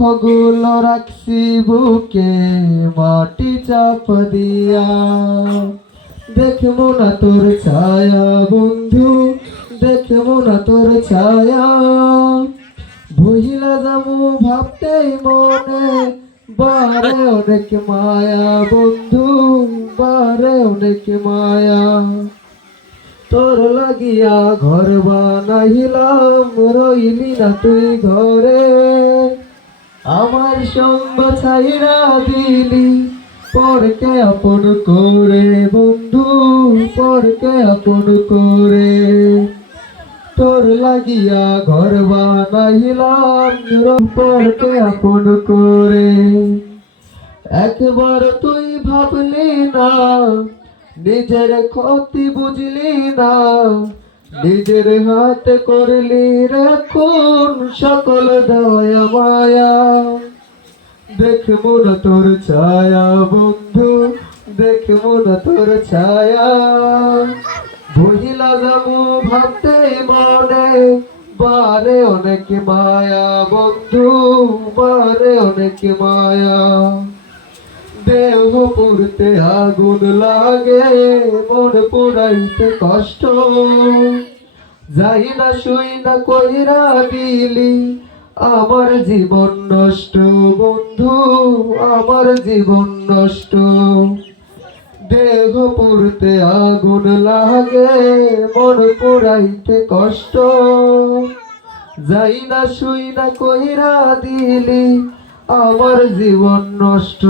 দুঃখগুলো রাখছি বুকে মাটি চাপ দিয়া, দেখবো না তোর ছায়া বন্ধু, দেখবো না তোর ছায়া। ভুইলা যাবো ভাবতেই মনে বারে অনেক মায়া বন্ধু, বারে অনেক মায়া। তোর লাগিয়া ঘর বানাইলাম, রইলি না তুই ঘরে। আমার সঙ্গ ছাইরা দিলি পরকে আপন করে বন্ধু, পরকে আপন করে। তোর লাগিয়া ঘর বানাইলাম, পরকে আপন করে। একবার তুই ভাবলি না, নিজের ক্ষতি বুঝলি না, নিজের হাতে করলি রে খুন সকল দয়া মায়া। দেখবো না তোর ছায়া বন্ধু, দেখবো না তোর ছায়া। ভুলিলা যাবো ভাবতে মনে বারে অনেক মায়া বন্ধু, বারে অনেক মায়া। দেহ পুড়তে আগুন লাগে, মন পুরাইতে কষ্ট। যাই না শুই না কইরা দিলি আমার জীবন নষ্ট বন্ধু, আমার জীবন নষ্ট। দেহ পুড়তে আগুন লাগে, মন পুরাইতে কষ্ট। যাই না শুই না কইরা দিলি আমার জীবন নষ্ট।